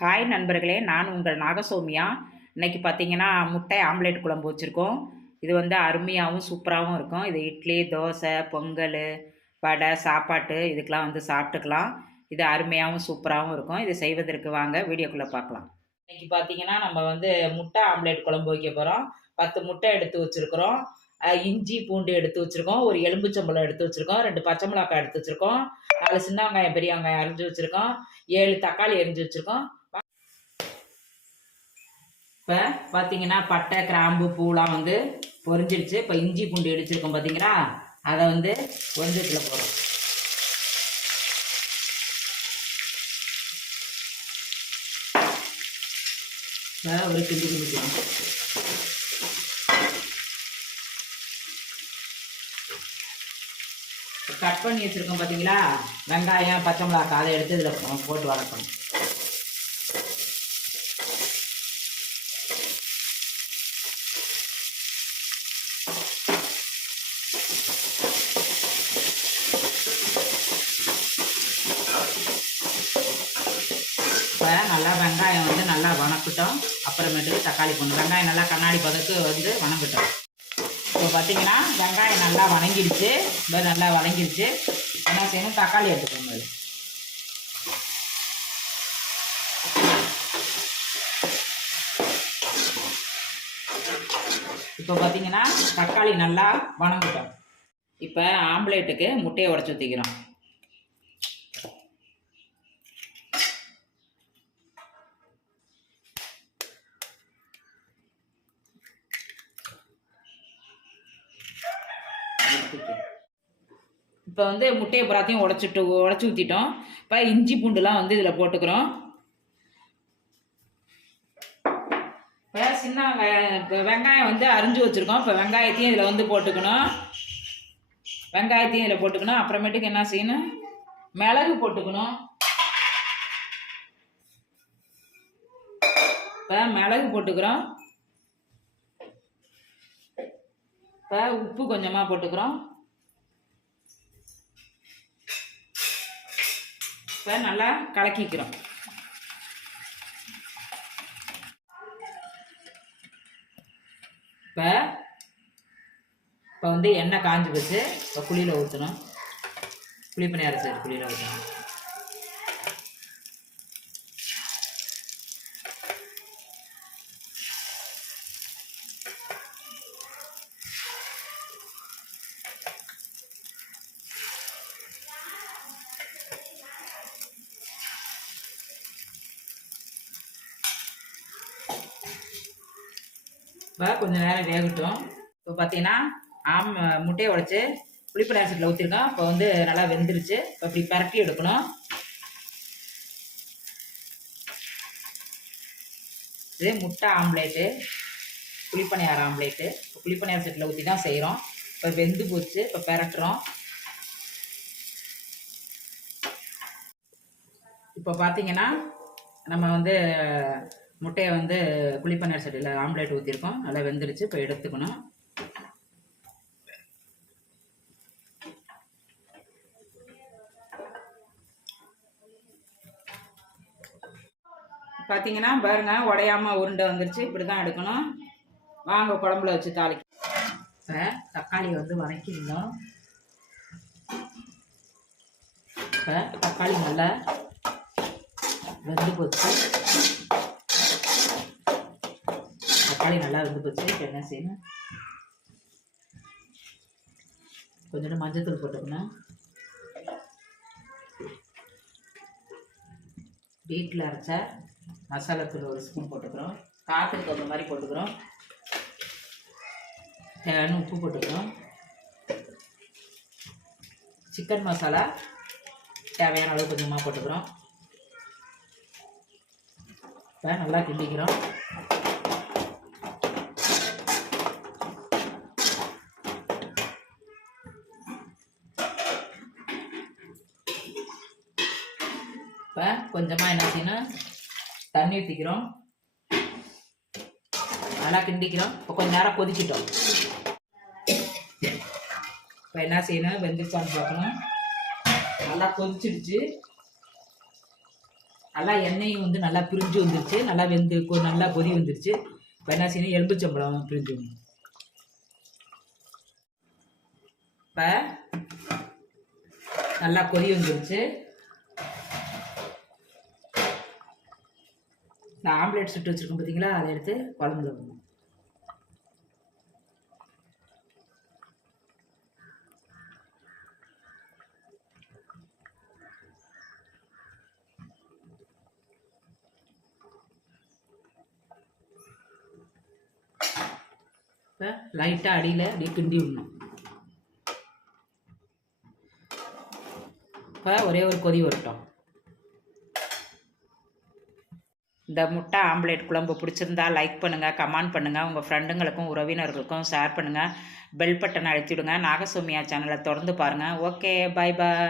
Hi நண்பர்களே, நான் உங்கள் நாகசௌமியா. இன்றைக்கி பார்த்தீங்கன்னா முட்டை ஆம்லேட் குழம்பு வச்சுருக்கோம். இது வந்து அருமையாகவும் சூப்பராகவும் இருக்கும். இது இட்லி, தோசை, பொங்கல், வடை, சாப்பாட்டு இதுக்கெலாம் வந்து சாப்பிட்டுக்கலாம். இது அருமையாகவும் சூப்பராகவும் இருக்கும். இது செய்வதற்கு வாங்க வீடியோக்குள்ளே பார்க்கலாம். இன்றைக்கி பார்த்தீங்கன்னா நம்ம வந்து முட்டை ஆம்லேட் குழம்பு வைக்க போகிறோம். 10 முட்டை எடுத்து வச்சுருக்குறோம். இஞ்சி பூண்டு எடுத்து வச்சுருக்கோம். ஒரு எலும்புச்சம்பழம் எடுத்து வச்சுருக்கோம். 2 பச்சை மிளகாய் எடுத்து வச்சுருக்கோம். 4 சின்ன வெங்காயம், பெரிய வெங்காயம் அரிஞ்சு வச்சுருக்கோம். 7 தக்காளி அரிஞ்சு வச்சுருக்கோம். இப்போ பார்த்தீங்கன்னா பட்டை, கிராம்பு, பூலாம் வந்து பொரிஞ்சிடுச்சு. இப்போ இஞ்சி பூண்டு இடிச்சிருக்கோம் பார்த்தீங்களா, அதை வந்து பொரிஞ்சத்தில் போகிறோம். ஒரு கிண்டி கிண்டிக்கணும். கட் பண்ணி வச்சுருக்கோம் பார்த்தீங்களா, வெங்காயம், பச்சை மிளகாய், அதை எடுத்து இதில் போட்டு வளர்க்கணும். இப்போ நல்லா வெங்காயம் வந்து நல்லா வணக்கட்டும். அப்புறமேட்டுக்கு தக்காளி போடணும். வெங்காயம் நல்லா கண்ணாடி பதத்துக்கு வந்து வணங்கட்டும். இப்போ பார்த்தீங்கன்னா வெங்காயம் நல்லா வணங்கிடுச்சு. இப்போ நல்லா வணங்கிடுச்சு. என்ன செய்யணும், தக்காளி எடுத்துக்கோங்க. இப்போ பார்த்தீங்கன்னா தக்காளி நல்லா வணங்கட்டும். இப்போ ஆம்லேட்டுக்கு முட்டையை உடச்சி ஊற்றிக்கிறோம். இப்போ வந்து முட்டையை புறாத்தையும் உடச்சி ஊற்றிட்டோம். இப்போ இஞ்சி பூண்டுலாம் வந்து இதில் போட்டுக்கிறோம். இப்போ சின்ன வெங்காயம் வந்து அரிஞ்சு வச்சுருக்கோம். இப்போ வெங்காயத்தையும் இதில் வந்து போட்டுக்கணும். அப்புறமேட்டுக்கு என்ன செய்யணும், மிளகு போட்டுக்கணும். இப்போ மிளகு போட்டுக்கிறோம். இப்போ உப்பு கொஞ்சமாக போட்டுக்கிறோம். இப்போ நல்லா கலக்கிக்கிறோம். இப்போ வந்து எண்ணெய் காஞ்சி வச்சு இப்போ குழியில் ஊற்றணும். புளிப்பணி அரைச்சி குழியில் ஊற்றணும். இப்போ கொஞ்சம் நேரம் வேகட்டும். இப்போ பார்த்தீங்கன்னா முட்டையை உடைச்சி புளிப்பணி அரிசியில் ஊற்றிருக்கோம். இப்போ வந்து நல்லா வெந்துருச்சு. இப்போ இப்படி பரட்டி எடுக்கணும். இது முட்டை ஆம்லேட்டு, புளிப்பணியார ஆம்லேட்டு. இப்போ புளிப்பணியார செட்டில் ஊற்றி தான் செய்கிறோம். இப்போ வெந்து போச்சு. இப்போ பரட்டுறோம். இப்போ பார்த்தீங்கன்னா நம்ம வந்து முட்டையை வந்து புளிப்பணியார செட்டில் ஆம்லேட் ஊற்றிருக்கோம். நல்லா வெந்துருச்சு. இப்போ எடுத்துக்கணும். பார்த்தீங்கன்னா பாருங்க, உடையாம உருண்டை வந்துருச்சு. இப்படி தான் எடுக்கணும். வாங்க குழம்புல வச்சு தாளிக்க. இப்போ தக்காளி வந்து வதக்கிடணும். இப்போ தக்காளி நல்லா வெந்து போச்சு. தக்காளி நல்லா வெந்து போச்சு. இப்போ என்ன செய்யணும், கொஞ்சோண்டு மஞ்சத்தூள் போட்டுக்கணும். வீட்டில் அரைச்ச மசாலாத்தூள் ஒரு ஸ்பூன் போட்டுக்கிறோம். காற்றுக்கு தகுந்த மாதிரி போட்டுக்கிறோம். தேவையான உப்பு போட்டுக்கிறோம். சிக்கன் மசாலா தேவையான அளவு கொஞ்சமாக போட்டுக்கிறோம். இப்போ நல்லா கிண்டிக்கிறோம். இப்போ கொஞ்சமாக என்ன செய்யணும், தண்ணி ஊற்றிக்கிறோம். நல்லா கிண்டிக்கிறோம். இப்போ கொஞ்சம் நேரம் கொதிக்கிட்டோம். இப்போ என்ன செய்யணும், வெந்துருச்சான்னு பார்க்கணும். நல்லா கொதிச்சிடுச்சு. நல்லா எண்ணெயும் வந்து நல்லா பிரிஞ்சு வந்துருச்சு, நல்லா நல்லா கொதி வந்துருச்சு. இப்போ என்ன செய்யணும், எலும்புச்சம்பழம் பிரிஞ்சு வந்துடும். இப்போ நல்லா கொதி வந்துருச்சு. இந்த ஆம்லேட் சுட்டு வச்சுருக்கோம் பார்த்தீங்களா, அதை எடுத்து குழம்புல வைக்கணும். இப்போ லைட்டாக அடியில் அப்படியே கிண்டி விடணும். இப்போ ஒரே ஒரு கொதி வரட்டும். இந்த முட்டை ஆம்லேட் குழம்பு பிடிச்சிருந்தா லைக் பண்ணுங்கள், கமெண்ட் பண்ணுங்கள், உங்கள் ஃப்ரெண்டுங்களுக்கும் உறவினர்களுக்கும் ஷேர் பண்ணுங்கள். Bell button அழுத்திவிடுங்க. நாகசௌமியா சேனலை தொடர்ந்து பாருங்கள். Okay, bye bye.